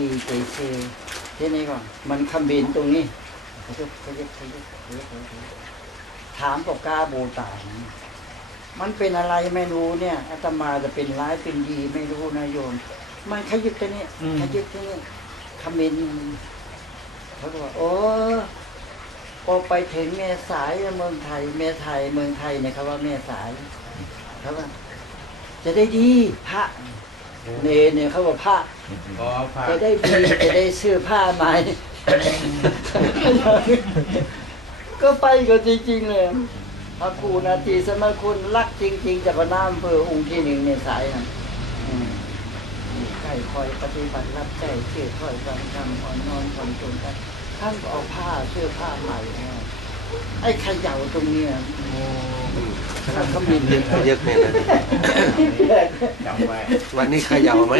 เจเซที่นี่ก่อนมันคำบินตรงนี้ขยับขยับขยับขยับขยับขยับถามปกกาโบตานมันเป็นอะไรไม่รู้เนี่ยอาตมาจะเป็นร้ายเป็นดีไม่รู้นะโยมมันขยิบตัวนี้ขยิบตัวนี้คำบินเขาก็บอกโอ้พอไปถึงแม่สายเมืองไทยแม่ไทยเมืองไทยเนี่ยเขาว่าแม่สายเขาว่าจะได้ดีพระ เนรเนี่ยเขาบอกพระขอฝากจะได้ดีจะได้ซื้อผ้าใหม่ก็ไปก็จริงๆเลยพระครูนาทีสมคุณรักจริง ๆจากพระนามอำเภอองค์ที่หนึ่งในสายนะอืมใกล้คอยปฏิบัติรับใจเชื่อคอยฟังคำอ่อนนอนผ่อนจนกันท่านก็เอาผ้าเสื้อผ้าใหม่ให้ไอ้เขย่าตรงเนี้ยถ้าเขามีเด็กเยอะเลยนะ จำไว้วันนี้เขย่าไหม